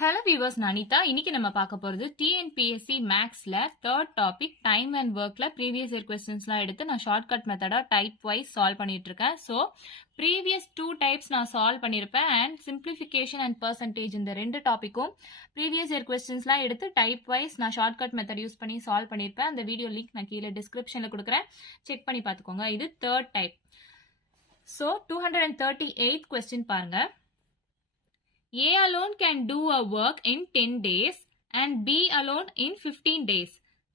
Hello viewers, Anitha. இன்னைக்கு நம்ம பார்க்க போறது டிஎன்பிஎஸ்சி மேக்ஸ்ல தேர்ட் டாபிக் டைம் அண்ட் ஒர்க்ல ப்ரீவியஸ் இயர் கொஸ்டின்ஸ்லாம் எடுத்து நான் ஷார்ட்கட் மெத்தடா டைப் வைஸ் சால்வ் பண்ணிட்டு இருக்கேன். ஸோ ப்ரீவியஸ் 2 டைப்ஸ் நான் சால்வ் பண்ணியிருப்பேன் அண்ட் சிம்பிளிஃபிகேஷன் அண்ட் பர்சன்டேஜ் இந்த 2 டாபிக்கும் ப்ரீவியஸ் இயர் கொஸ்டின்ஸ்லாம் எடுத்து டைப் வைஸ் நான் ஷார்ட்கட் மெத்தட் யூஸ் பண்ணி சால்வ் பண்ணியிருப்பேன். அந்த வீடியோ லிங்க் நான் கீழே டிஸ்கிரிப்ஷன்ல கொடுக்குறேன், செக் பண்ணி பார்த்துக்கோங்க. இது third type. So 238th question பாருங்க. A alone can do a work in 10 days and B alone in 15 days.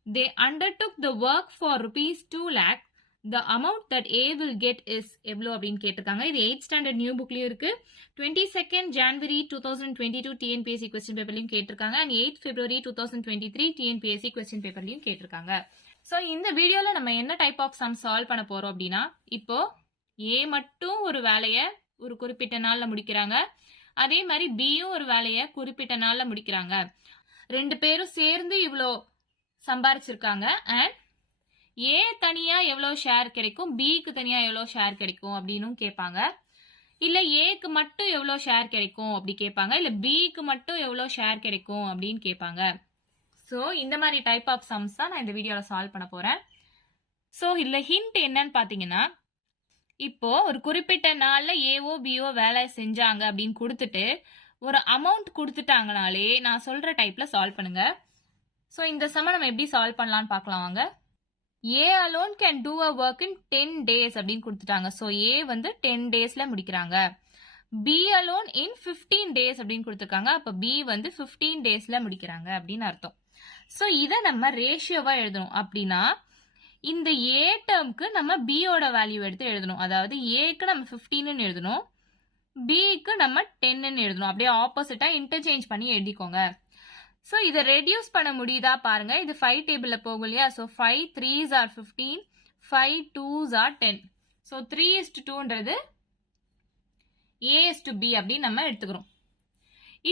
They undertook the work for rupees 2 lakh. The amount that A will get is எவ்வளோ அப்படின்னு கேட்டிருக்காங்க. இது 8th standard new புக்லயும் இருக்கு. 22nd January 2022 TNPSC question பேப்பர்லயும் கேட்டிருக்காங்க and 8th February 2023 TNPSC question பேப்பர்லயும் கேட்டிருக்காங்க. So இந்த வீடியோல நம்ம என்ன டைப் ஆஃப் சம் சால்வ் பண்ண போறோம் அப்படின்னா, இப்போ A மட்டும் ஒரு வேலையை ஒரு குறிப்பிட்ட நாள்ல முடிக்கிறாங்க, அதே மாதிரி பியும் ஒரு வேலையை குறிப்பிட்ட நாள்ல முடிக்கிறாங்க. 2 பேரும் சேர்ந்து இவ்வளோ சம்பாரிச்சிருக்காங்க அண்ட் ஏ தனியா எவ்வளவு ஷேர் கிடைக்கும், பிக்கு தனியா எவ்வளவு ஷேர் கிடைக்கும் அப்படின்னு கேட்பாங்க. இல்ல ஏக்கு மட்டும் எவ்வளவு ஷேர் கிடைக்கும் அப்படி கேட்பாங்க, இல்ல பிக்கு மட்டும் எவ்வளவு ஷேர் கிடைக்கும் அப்படின்னு கேட்பாங்க. ஸோ இந்த மாதிரி டைப் ஆஃப் சம்ஸ் தான் நான் இந்த வீடியோல சால்வ் பண்ண போறேன். ஸோ இதுல ஹிண்ட் என்னன்னு பாத்தீங்கன்னா, இப்போ ஒரு குறிப்பிட்ட நாள்ல ஏஓ பிஓ வேலை செஞ்சாங்க அப்படின்னு கொடுத்துட்டு ஒரு அமௌண்ட் கொடுத்துட்டாங்கனாலே நான் சொல்ற டைப்ல சால்வ் பண்ணுங்க. ஸோ இந்த சம நம்ம எப்படி சால்வ் பண்ணலாம்னு பார்க்கலாம் வாங்க. ஏ alone can do a work in 10 days அப்படின்னு கொடுத்துட்டாங்க. ஸோ ஏ வந்து 10 daysல முடிக்கிறாங்க. பி அலோன் இன் 15 days அப்படின்னு கொடுத்துருக்காங்க. அப்ப பி வந்து 15 daysல முடிக்கிறாங்க அப்படின்னு அர்த்தம். ஸோ இதை நம்ம ரேஷியோவா எழுதணும். அப்படின்னா இந்த ஏ டேர்முக்கு நம்ம பியோட வேல்யூ எடுத்து எழுதணும். அதாவது ஏக்கு நம்ம 15ன்னு எழுதணும், பிக்கு நம்ம 10ன்னு எழுதணும். அப்படியே ஆப்போசிட்டா இன்டர்சேஞ்ச் பண்ணி எழுதிக்கோங்க. ஸோ இதை ரெடியூஸ் பண்ண முடியுதா பாருங்க. இது 5 டேபிள்ல போகும் இல்லையா. So 5 3s are 15, 5 2s are 10. So 3:2ன்றது A:B அப்படின்னு நம்ம எடுத்துக்கிறோம்.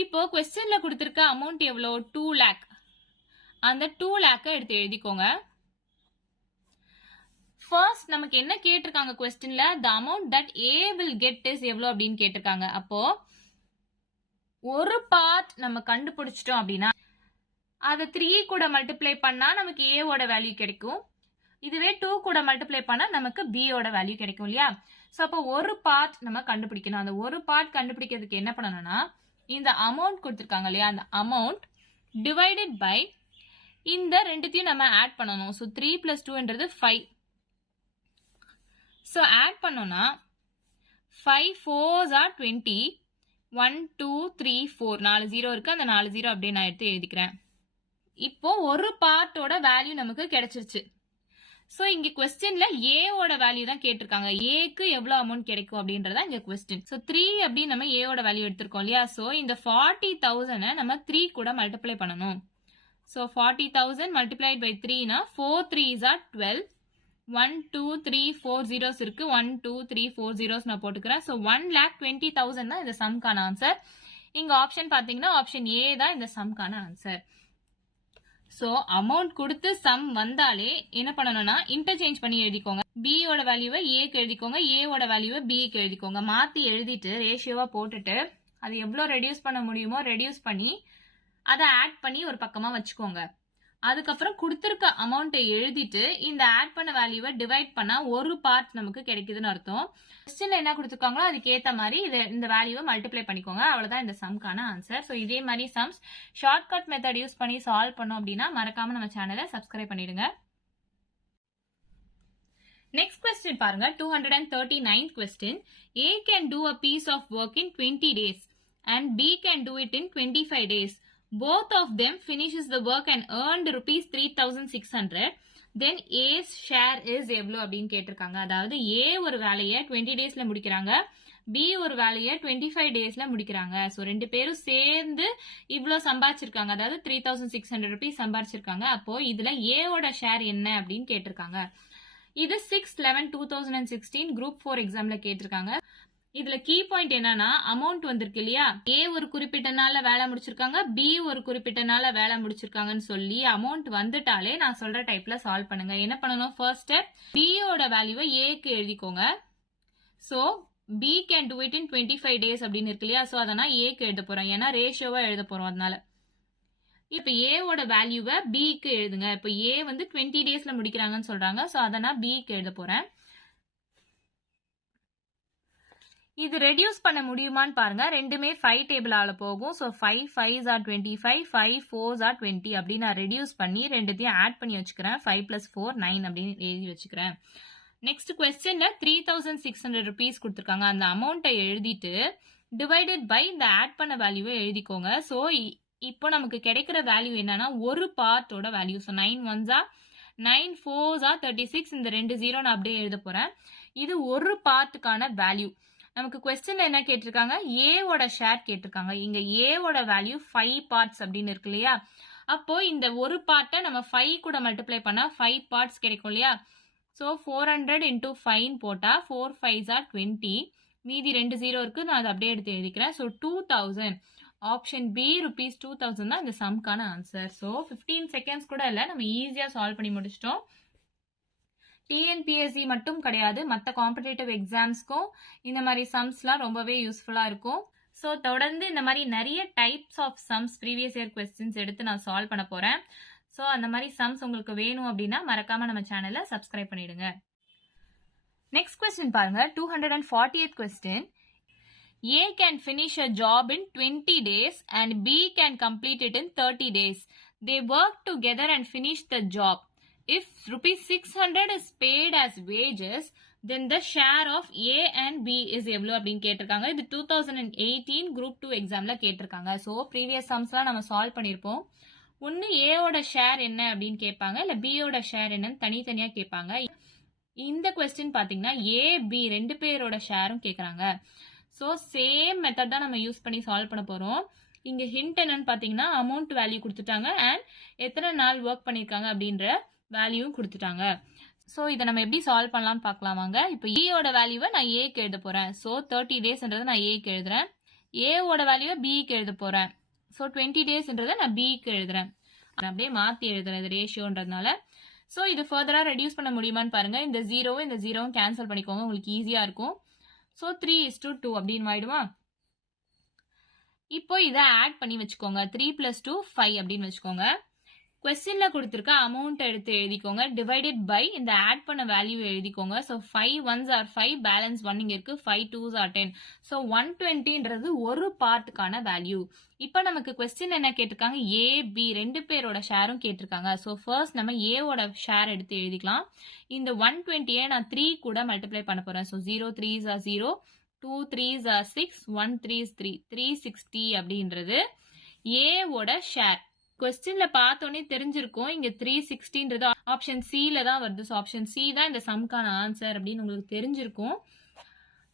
இப்போ கொஸ்டின்ல கொடுத்திருக்க அமௌண்ட் எவ்வளோ, 2 lakh. அந்த 2 lakh எடுத்து எழுதிக்கோங்க. ஃபர்ஸ்ட் நமக்கு என்ன கேட்டிருக்காங்க கொஸ்டின்ல, the amount that A will get is எவ்வளோ அப்படின்னு கேட்டிருக்காங்க. அப்போ ஒரு பார்ட் நம்ம கண்டுபிடிச்சிட்டோம் அப்படின்னா அதை 3 கூட மல்டிப்ளை பண்ணா நமக்கு A ஓட வேல்யூ கிடைக்கும். இதுவே 2 கூட மல்டிப்ளை பண்ணா நமக்கு B ஓட வேல்யூ கிடைக்கும் இல்லையா. ஸோ அப்போ ஒரு பார்ட் நம்ம கண்டுபிடிக்கணும். அந்த ஒரு பார்ட் கண்டுபிடிக்கிறதுக்கு என்ன பண்ணணும்னா, இந்த அமௌண்ட் கொடுத்துருக்காங்க இல்லையா, அந்த அமௌண்ட் டிவைடட் பை இந்த ரெண்டுத்தையும் நம்ம ஆட் பண்ணணும். ஸோ 3 + 2ன்றது 5. ஸோ ஆட் பண்ணோம்னா 5 4s are 20, 1 2 3 4 4 0 இருக்கு. அந்த 4 0 அப்படியே நான் எடுத்து எழுதிக்கிறேன். இப்போ ஒரு பார்ட்டோட வேல்யூ நமக்கு கிடைச்சிருச்சு. ஸோ இங்க கொஸ்டின்ல ஏவோட வேல்யூ தான் கேட்டிருக்காங்க. ஏக்கு எவ்வளவு அமௌண்ட் கிடைக்கும் அப்படின்றதா இங்க கொஸ்டின். ஸோ 3 அப்படின்னு நம்ம ஏவோட வேல்யூ எடுத்திருக்கோம் இல்லையா. ஸோ இந்த 40,000 நம்ம 3 கூட மல்டிப்ளை பண்ணணும். ஸோ 40,000 மல்டிப்ளைட் பை 3னா 4 3s are 12, 1 2 3 4 zeros இருக்கு. 1 2 3 4 zeros நான் போட்டுக்கிறேன். ஸோ 1,20,000 தான் இந்த சம்கான ஆன்சர். இங்க ஆப்ஷன் பாத்தீங்கன்னா ஆப்ஷன் ஏ தான் இந்த சம்கான ஆன்சர். ஸோ அமௌண்ட் கொடுத்து சம் வந்தாலே என்ன பண்ணணும்னா இன்டர்சேஞ்ச் பண்ணி எழுதிக்கோங்க. பி ஓட வேல்யூவை ஏக்கு எழுதிக்கோங்க, ஏ ஓட வேல்யூவை பிக்கு எழுதிக்கோங்க. மாத்தி எழுதிட்டு ரேஷியோவா போட்டுட்டு அது எவ்வளோ ரெடியூஸ் பண்ண முடியுமோ ரெடியூஸ் பண்ணி அதை ஆட் பண்ணி ஒரு பக்கமா வச்சுக்கோங்க. அதுக்கப்புறம் கொடுத்திருக்க அமௌண்ட்டை எழுதிட்டு இந்த ஆட் பண்ண வேல்யூவை டிவைட் பண்ணா ஒரு பார்ட் நமக்கு கிடைக்குதுன்னு அர்த்தம். கொஸ்டின்ல என்ன கொடுத்துருக்காங்களோ அதுக்கு ஏத்த மாதிரி இந்த வேல்யூவை மல்டிப்ளை பண்ணிக்கோங்க. அவ்வளவுதான் இந்த சம்கான ஆன்சர். ஸோ இதே மாதிரி சம்ஸ் ஷார்ட்கட் மெத்தட் யூஸ் பண்ணி சால்வ் பண்ணோம் அப்படின்னா மறக்காம நம்ம சேனலை சப்ஸ்கிரைப் பண்ணிடுங்க. நெக்ஸ்ட் கொஸ்டின் பாருங்க. 239th question. A can do a piece of work in 20 days and B can do it in 25 days. Both of them finishes the work and earned rupees 3,600. Then A's share is எவ்வளோ அப்படின்னு கேட்டிருக்காங்க. அதாவது A ஒரு வேலையை 20 daysல முடிக்கிறாங்க, B ஒரு வேலையை 25 daysல முடிக்கிறாங்க. ஸோ 2 பேரும் சேர்ந்து இவ்வளோ சம்பாதிச்சிருக்காங்க. அதாவது 3,600 rupees சம்பாதிச்சிருக்காங்க. அப்போ இதுல A ஓட ஷேர் என்ன அப்படின்னு கேட்டிருக்காங்க. இது 6/11/2016 குரூப் 4 எக்ஸாம்ல கேட்டிருக்காங்க. இதுல கீ பாயிண்ட் என்னன்னா அமௌண்ட் வந்திருக்கு இல்லையா. ஏ ஒரு குறிப்பிட்ட நாள்ல வேலை முடிச்சிருக்காங்க, பி ஒரு குறிப்பிட்ட நாள்ல வேலை முடிச்சிருக்காங்கன்னு சொல்லி அமௌண்ட் வந்துட்டாலே நான் சொல்ற டைப்ல சால்வ் பண்ணுங்க. என்ன பண்ணணும், ஃபர்ஸ்ட் பி ஓட வேல்யூவை ஏக்கு எழுதிக்கோங்க. So B can do it in 25 days அப்படின்னு இருக்கு இல்லையா? ஸோ அதை நான் ஏக்கு எழுத போறேன். ஏன்னா ரேஷியோவா எழுத போறோம் அதனால. இப்போ ஏவோட வேல்யூவை பிக்கு எழுதுங்க. இப்போ ஏ வந்து 20 டேஸ்ல முடிக்கிறாங்கன்னு சொல்றாங்க. ஸோ அதை நான் பிக்கு எழுத போறேன். இது ரெடியூஸ் பண்ண முடியுமான்னு பாருங்க. ரெண்டுமே 5 டேபிளால போகும். So 5 5s are 25, 5 4s are 20 அப்படின்னு நான் ரெடியூஸ் பண்ணி ரெண்டுத்தையும் ஆட் பண்ணி வச்சுக்கிறேன். 5 + 4 9 அப்படின்னு எழுதி வச்சுக்கிறேன். நெக்ஸ்ட் கொஸ்டின்ல 3600 rupees கொடுத்துருக்காங்க. அந்த அமௌண்ட்டை எழுதிட்டு டிவைடட் பை இந்த ஆட் பண்ண வேல்யூவை எழுதிக்கோங்க. ஸோ இப்போ நமக்கு கிடைக்கிற வேல்யூ என்னன்னா ஒரு பார்ட்டோட value. So 9 1s are 9 4s are 36. இந்த 2 0 நான் அப்படியே எழுத போறேன். இது ஒரு பார்ட்டுக்கான வேல்யூ. நமக்கு கொஸ்டின்ல என்ன கேட்டிருக்காங்க? ஏவோட ஷேர் கேட்டிருக்காங்க. இங்க ஏவோட வேல்யூ 5 பார்ட்ஸ் அப்படின்னு இருக்கு இல்லையா? அப்போ இந்த ஒரு பார்ட்டை நம்ம 5 கூட மல்டிப்ளை பண்ணா 5 பார்ட்ஸ் கிடைக்கும் இல்லையா? ஸோ 400 into 5 போட்டா 4 5s are 20. மீதி 2 0 இருக்கு. நான் அதை அப்படியே எடுத்து எழுதிக்கிறேன். ஸோ 2000 ஆப்ஷன் பி rupees 2000 தான் இந்த சம்க்கான ஆன்சர். ஸோ 15 செகண்ட்ஸ் கூட இல்லை, நம்ம ஈஸியா சால்வ் பண்ணி முடிச்சிட்டோம். டிஎன்பிஎஸ்சி மட்டும் கிடையாது, மற்ற காம்படேட்டிவ் எக்ஸாம்ஸ்க்கும் இந்த மாதிரி சம்ஸ்லாம் ரொம்பவே யூஸ்ஃபுல்லா இருக்கும். ஸோ தொடர்ந்து இந்த மாதிரி நிறைய types of sums previous year questions எடுத்து நான் சால்வ் பண்ண போறேன். ஸோ அந்த மாதிரி சம்ஸ் உங்களுக்கு வேணும் அப்படின்னா மறக்காம நம்ம சேனலை சப்ஸ்கிரைப் பண்ணிடுங்க. நெக்ஸ்ட் கொஸ்டின் பாருங்க. 248th question. A can finish a job in 20 days and B can complete it in 30 days. They work together and finish the job. If rupees 600 is paid as wages, then the share of A and B is எவ்வளவு அப்படின்னு கேட்டிருக்காங்க. இது 2018 group 2 எக்ஸாம்ல கேட்டிருக்காங்க. So previous சம்ஸ்லாம் நம்ம solve பண்ணியிருப்போம். ஒன்று ஏவோட ஷேர் என்ன அப்படின்னு கேட்பாங்க, இல்லை பியோட ஷேர் என்னன்னு தனித்தனியா கேட்பாங்க. இந்த கொஸ்டின் பார்த்தீங்கன்னா ஏ பி ரெண்டு பேரோட ஷேரும் கேட்குறாங்க. ஸோ சேம் மெத்தட் தான் நம்ம யூஸ் பண்ணி சால்வ் பண்ண போறோம். இங்க ஹிண்ட் என்னன்னு பார்த்தீங்கன்னா அமௌண்ட் வேல்யூ கொடுத்துட்டாங்க அண்ட் எத்தனை நாள் ஒர்க் பண்ணியிருக்காங்க அப்படின்ற வேல்யூவும் கொடுத்துட்டாங்க. ஸோ இதை நம்ம எப்படி சால்வ் பண்ணலாம்னு பார்க்கலாம் வாங்க. இப்போ ஏயோட வேல்யூவை நான் ஏக்கு எழுத போறேன். ஸோ 30 டேஸ்ன்றதை நான் ஏக்கு எழுதுறேன். ஏவோட வேல்யூவை பிக்கு எழுத போறேன். ஸோ 20 டேஸ்ன்றதை நான் பிக்கு எழுதுறேன். நான் அப்படியே மாற்றி எழுதுறேன் இது ரேஷியோன்றதுனால. ஸோ இது ஃபர்தரா ரெடியூஸ் பண்ண முடியுமான்னு பாருங்க. இந்த ஜீரோவும் இந்த ஜீரோவும் கேன்சல் பண்ணிக்கோங்க, உங்களுக்கு ஈஸியா இருக்கும். ஸோ 3:2 அப்படின்னு ஆயிடுமா? இப்போ இதை ஆட் பண்ணி வச்சுக்கோங்க. 3 + 2 5 அப்படின்னு வச்சுக்கோங்க. கொஸ்டின்ல கொடுத்துருக்க அமௌண்ட் எடுத்து எழுதிக்கோங்க. டிவைடட் பை இந்த ஆட் பண்ண வேல்யூ எழுதிக்கோங்க. ஸோ 5 1s are 5, பேலன்ஸ் 1 இங்க இருக்கு. 5 2s are 10. ஸோ 120ன்றது ஒரு பார்ட்டுக்கான வேல்யூ. இப்போ நமக்கு கொஸ்டின் என்ன கேட்டிருக்காங்க? ஏ பி ரெண்டு பேரோட ஷேரும் கேட்டிருக்காங்க. ஸோ ஃபர்ஸ்ட் நம்ம ஏவோட ஷேர் எடுத்து எழுதிக்கலாம். இந்த 120 நான் 3 கூட மல்டிப்ளை பண்ண போறேன். So 0 3s are 0, 2 3s are 6, 1 3s 3, 360 அப்படின்றது ஏவோட ஷேர். கொஸ்டின்ல பார்த்தோன்னே தெரிஞ்சிருக்கும் இங்க 360ன்றது ஆப்ஷன் சில தான் வருது. ஸோ ஆப்ஷன் சி தான் இந்த சம்க்கான ஆன்சர் அப்படின்னு உங்களுக்கு தெரிஞ்சிருக்கும்.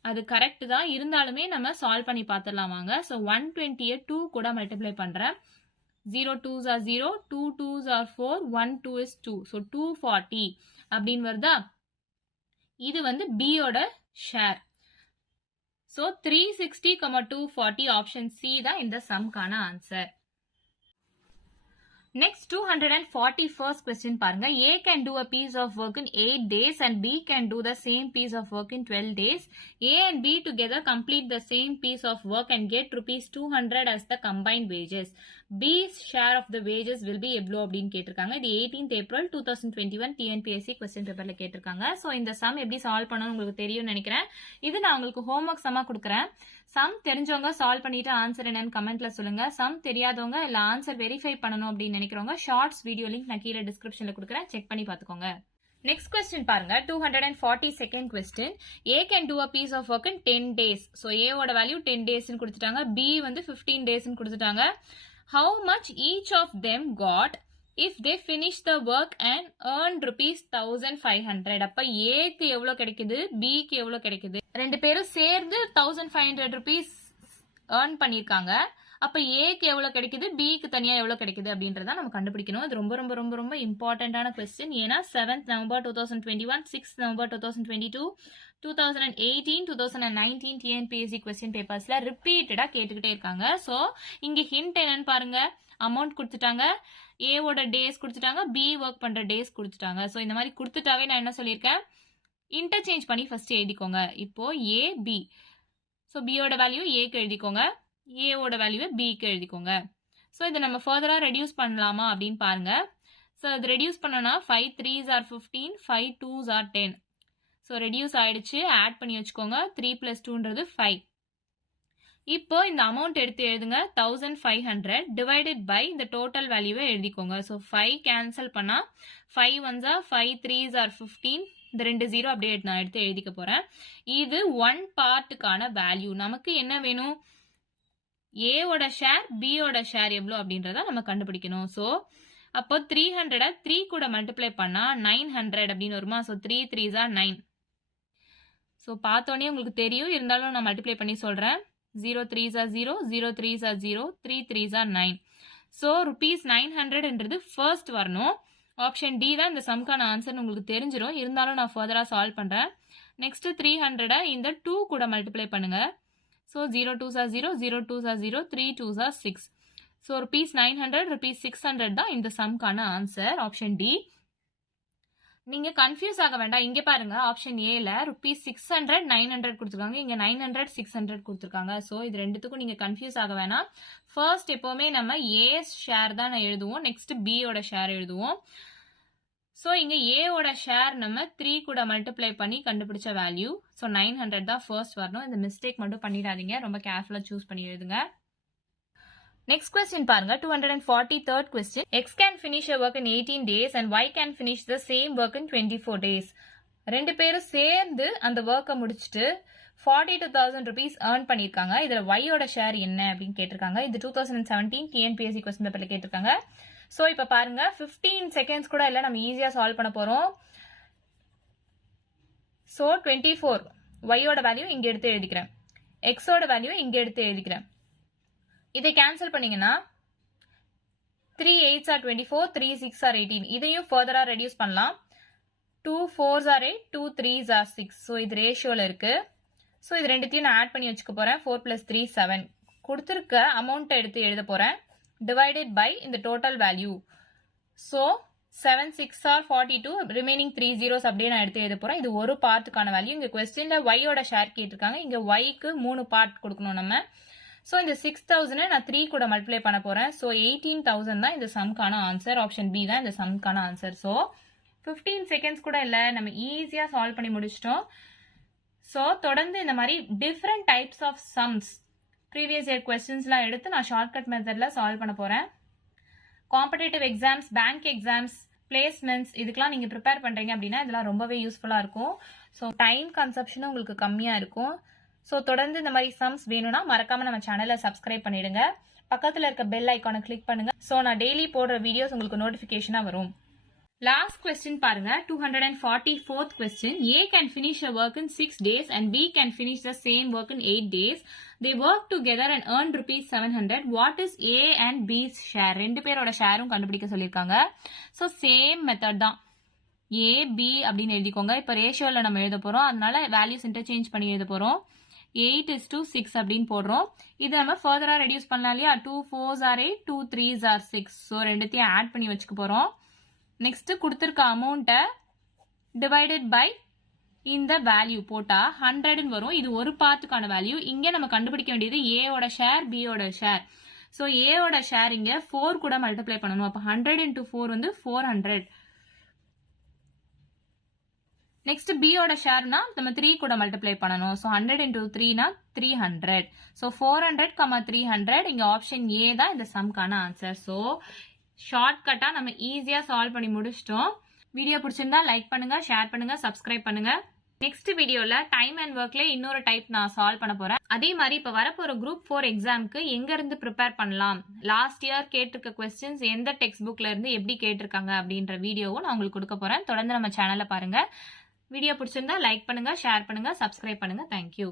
அது கரெக்ட் தான், இருந்தாலுமே நம்ம சால்வ் பண்ணி பார்த்துடலாம் வாங்க. ஸோ 120 2 கூட மல்டிப்ளை பண்றேன். 0 2s are 0, 2 2s are 4, 1 2 is 2. So 240 அப்படின்னு வருதா? இது வந்து பியோட ஷேர். ஸோ 360, 240 ஆப்ஷன் சி தான் இந்த சம்க்கான ஆன்சர். Next 241st question பாருங்க. A can do a piece of work in 8 days and B can do the same piece of work in 12 days. A and B together complete the same piece of work and get rupees 200 as the combined wages. B's share of the wages will be எவ்வளோ அப்படின்னு கேட்டிருக்காங்க. இது 18th April 2021 TNPSC question பேப்பர்ல கேட்டிருக்காங்க. So இந்த some எப்படி solve பண்ணணும்னு உங்களுக்கு தெரியும்னு நினைக்கிறேன். இது நான் உங்களுக்கு ஹோம்ஒர்க் சம்மா கொடுக்குறேன். சம் தெரிஞ்சவங்க சால்வ் பண்ணிட்டு ஆன்சர் என்னன்னு கமெண்ட்ல சொல்லுங்க. சம் தெரியாதவங்க இல்ல ஆன்சர் வெரிஃபை பண்ணணும் அப்படின்னு நினைக்கிறவங்க ஷார்ட்ஸ் வீடியோ லிங்க் நான் கீழே டிஸ்கிரிப்ஷன்ல கொடுக்குறேன், செக் பண்ணி பாத்துக்கோங்க. நெக்ஸ்ட் கொஸ்டின் பாருங்க. 242nd question. A can do a piece of work in 10 days. So ஏவோட வேல்யூ 10 டேஸ்ன்னு கொடுத்துட்டாங்க. B வந்து 15 டேஸ்ன்னு கொடுத்துட்டாங்க. How much each of them got if they finish the work and earn rupees 1500? அப்ப ஏக்கு எவ்வளவு கிடைக்குது, பிக்கு எவ்வளவு கிடைக்குது? ரெண்டு பேரும் சேர்ந்து 1500 rupees earn பண்ணிருக்காங்க. அப்ப ஏக்கு எவ்வளவு கிடைக்குது, பிக்கு தனியா எவ்வளவு கிடைக்குது அப்படின்றத நம்ம கண்டுபிடிக்கணும். இது ரொம்ப ரொம்ப ரொம்ப ரொம்ப இம்பார்ட்டன்டான கொஸ்டின். ஏன்னா 7th November 2021, 6th November 2022, 2018, 2019 TNPSC question பேப்பர்ஸ்ல ரிப்பீட்டடா கேட்டுக்கிட்டே இருக்காங்க. ஸோ இங்க ஹிண்ட் என்னன்னு பாருங்க. அமௌண்ட் கொடுத்துட்டாங்க, ஏவோட டேஸ் கொடுத்துட்டாங்க, பி ஒர்க் பண்ற டேஸ் கொடுத்துட்டாங்க. ஸோ இந்த மாதிரி கொடுத்துட்டாவே நான் என்ன சொல்லியிருக்கேன், இன்டர்சேஞ்ச் பண்ணி ஃபர்ஸ்ட் எழுதிக்கோங்க. இப்போ ஏ பி, ஸோ பியோட வேல்யூ ஏக்கு எழுதிக்கோங்க, ஏவோட வேல்யூ பிக்கு எழுதிக்கோங்க. ஸோ இதை நம்ம ஃபர்தராக ரெடியூஸ் பண்ணலாமா அப்படின்னு பாருங்க. ஸோ இது ரெடியூஸ் பண்ணனா 5 3s are 15, 5 2s are 10. So reduce ஆயிடுச்சு. ஆட் பண்ணி வச்சுக்கோங்க. 3 + 2ன்றது 5. இப்போ இந்த அமௌண்ட் எடுத்து எழுதுங்க. 1500 டிவைடட் பை இந்த டோட்டல் வேல்யூவை எழுதிக்கோங்க. ஸோ 5 கேன்சல் பண்ணா 5 1s are 5 3s are 15. இந்த 2 0 அப்படியே நான் எடுத்து எழுதிக்க போறேன். இது ஒன் பார்ட்டுக்கான வேல்யூ. நமக்கு என்ன வேணும்? ஏவோட ஷேர் பியோட ஷேர் எவ்வளோ அப்படின்றத நம்ம கண்டுபிடிக்கணும். ஸோ அப்போ 300 3 கூட மல்டிப்ளை பண்ணா 900 அப்படின்னு வருமா? So 3 3s are 9. ஸோ பார்த்தோன்னே உங்களுக்கு தெரியும், இருந்தாலும் நான் மல்டிப்ளை பண்ணி சொல்றேன். 0 3s are 0, 0 3s are 0, 3 3s are 9. So ₹900ன்றது first வரணும். ஆப்ஷன் டி தான் இந்த சம்கான ஆன்சர்னு உங்களுக்கு தெரிஞ்சிடும், இருந்தாலும் நான் ஃபர்தரா சால்வ் பண்றேன். நெக்ஸ்ட் 300 இந்த 2 கூட மல்டிப்ளை பண்ணுங்க. So 0 2s are 0, 0 2s are 0, 3 2s are 6. So ₹900, ₹600 தான் இந்த சம்கான ஆன்சர், ஆப்ஷன் டி. நீங்க கன்ஃபியூஸ் ஆக வேண்டாம். இங்க பாருங்க, ஆப்ஷன் ஏல ₹600 900 கொடுத்துருக்காங்க, இங்க 900 600 கொடுத்துருக்காங்க. ஸோ இது ரெண்டுத்துக்கும் நீங்க கன்ஃபியூஸ் ஆக வேணாம். ஃபர்ஸ்ட் எப்பவுமே நம்ம ஏ ஷேர் தான் எழுதுவோம், நெக்ஸ்ட் பியோட ஷேர் எழுதுவோம். ஸோ இங்க ஏவோட ஷேர் நம்ம 3 கூட மல்டிப்ளை பண்ணி கண்டுபிடிச்ச வேல்யூ. ஸோ 900 தான் ஃபர்ஸ்ட் வரணும். இந்த மிஸ்டேக் மட்டும் பண்ணிடாதீங்க, ரொம்ப கேர்ஃபுல்லா சூஸ் பண்ணி எழுதுங்க. நெக்ஸ்ட் கொஸ்டின் பாருங்க, 243rd question. X can finish a work in 18 days and Y can finish the same work in 24 days. ரெண்டு பேரும் சேர்ந்து அந்த ஒர்க்கை முடிச்சுட்டு 42,000 rupees earn பண்ணிருக்காங்க. இதுல Y ஓட ஷேர் என்ன அப்படின்னு கேட்டிருக்காங்க. இது 2017 TNPSC கொஸ்டின் பேப்பர்ல கேட்டிருக்காங்க. ஸோ இப்ப பாருங்க, 15 செகண்ட்ஸ் கூட இல்ல, நம்ம ஈஸியா சால்வ் பண்ண போறோம். ஸோ 24 Y ஓட வேல்யூ இங்க எடுத்து எழுதிக்கிறேன், X ஓட வேல்யூ இங்க எடுத்து எழுதிக்கிறேன். இதை கேன்சல் பண்ணீங்கன்னா 3 8s are 24, 3 6s are 18. இதையும் ஃபர்தரா ரெடியூஸ் பண்ணலாம். 2 4s are 8, 2 3s are 6. So இது ரேஷியோல இருக்கு. ஸோ இது ரெண்டுத்தையும் நான் ஆட் பண்ணி வச்சுக்க போறேன். 4 + 3 7. கொடுத்துருக்க அமௌண்ட் எடுத்து எழுத போறேன், டிவைடட் பை இந்த total value. So 7 6s are 42, remaining 3 zeros அப்படியே நான் எடுத்து எழுத போறேன். இது ஒரு பார்ட்டுக்கான வேல்யூ. இங்க கொஸ்டின்ல Y ஓட ஷேர் கேட்டிருக்காங்க, இங்க Yக்கு 3 பார்ட் கொடுக்கணும் நம்ம. ஸோ இந்த 6,000 நான் 3 கூட மல்டிப்ளை பண்ண போறேன். ஸோ 18,000 தான் இந்த சம்கான ஆன்சர், ஆப்ஷன் பி தான் இந்த சம்கான ஆன்சர். ஸோ 15 செகண்ட்ஸ் கூட இல்லை, நம்ம ஈஸியா சால்வ் பண்ணி முடிச்சிட்டோம். ஸோ தொடர்ந்து இந்த மாதிரி different types of sums previous year கொஸ்டின்ஸ்லாம் எடுத்து நான் ஷார்ட்கட் மெத்தட்ல சால்வ் பண்ண போறேன். Competitive exams, bank exams, placements இதுக்கெல்லாம் நீங்க ப்ரிப்பேர் பண்றீங்க அப்படின்னா இதெல்லாம் ரொம்பவே யூஸ்ஃபுல்லா இருக்கும். ஸோ டைம் கன்சப்ஷனும் உங்களுக்கு கம்மியா இருக்கும். ஸோ தொடர்ந்து இந்த மாதிரி சம்ஸ் வேணும்னா மறக்காம நம்ம சேனலை சப்ஸ்கிரைப் பண்ணிடுங்க. பக்கத்துல இருக்க பெல் ஐக்கானை கிளிக் பண்ணுங்க. ஸோ நான் டெய்லி போடுற வீடியோஸ் உங்களுக்கு நோட்டிபிகேஷனா வரும். லாஸ்ட் கொஸ்டின் பாருங்க, 244th question. A can finish a work in 6 days and B can finish the same work in 8 days. They work together and earn ₹700. What is A and B's share? ரெண்டு பேரோட ஷேரும் கண்டுபிடிக்க சொல்லியிருக்காங்க. So same method தான், A B அப்படின்னு எழுதிக்கோங்க. இப்போ ரேஷியோல நம்ம எழுத போறோம், அதனால வேல்யூஸ் இன்டர்சேஞ்ச் பண்ணி எழுத போறோம். 8:6 அப்படின்னு போடுறோம். இது நம்ம ஃபர்தரா ரெடியூஸ் பண்ணலாம் இல்லையா? 2 4s are 8, 2 3s are 6. So ரெண்டுத்தையும் ஆட் பண்ணி வச்சுக்க போறோம். நெக்ஸ்ட் கொடுத்துருக்க அமௌண்ட்டை டிவைடட் பை இந்த வேல்யூ போட்டா 100 வரும். இது ஒரு பார்ட்டுக்கான வேல்யூ. இங்க நம்ம கண்டுபிடிக்க வேண்டியது ஏவோட ஷேர், பியோட ஷேர். ஸோ ஏவோட ஷேர் இங்க 4 கூட மல்டிப்ளை பண்ணணும். அப்போ 100 × 4 வந்து 400. நெக்ஸ்ட் பியோட ஷேர்னா நம்ம 3 கூட மல்டிப்ளை பண்ணணும். ஸோ 100 × 3னா 300. ஸோ 400, 300. இங்க ஆப்ஷன் ஏ தான் இந்த சம்கான ஆன்சர். ஸோ ஷார்ட்கட்டா நம்ம ஈஸியா சால்வ் பண்ணி முடிச்சிட்டோம். வீடியோ பிடிச்சிருந்தா லைக் பண்ணுங்க, ஷேர் பண்ணுங்க, சப்ஸ்கிரைப் பண்ணுங்க. நெக்ஸ்ட் வீடியோல டைம் அண்ட் ஒர்க்ல இன்னொரு டைப் நான் சால்வ் பண்ண போறேன். அதே மாதிரி இப்ப வரப்போற குரூப் 4 எக்ஸாம்க்கு எங்க இருந்து ப்ரிப்பேர் பண்ணலாம், லாஸ்ட் இயர் கேட்டிருக்க கொஸ்டின்ஸ் எந்த டெக்ஸ்ட் புக்ல இருந்து எப்படி கேட்டிருக்காங்க அப்படின்ற வீடியோவும் நான் உங்களுக்கு கொடுக்க போறேன். தொடர்ந்து நம்ம சேனலை பாருங்க. வீடியோ பிடிச்சிருந்தா லைக் பண்ணுங்க, ஷேர் பண்ணுங்க, சப்ஸ்கிரைப் பண்ணுங்க. தேங்க்யூ.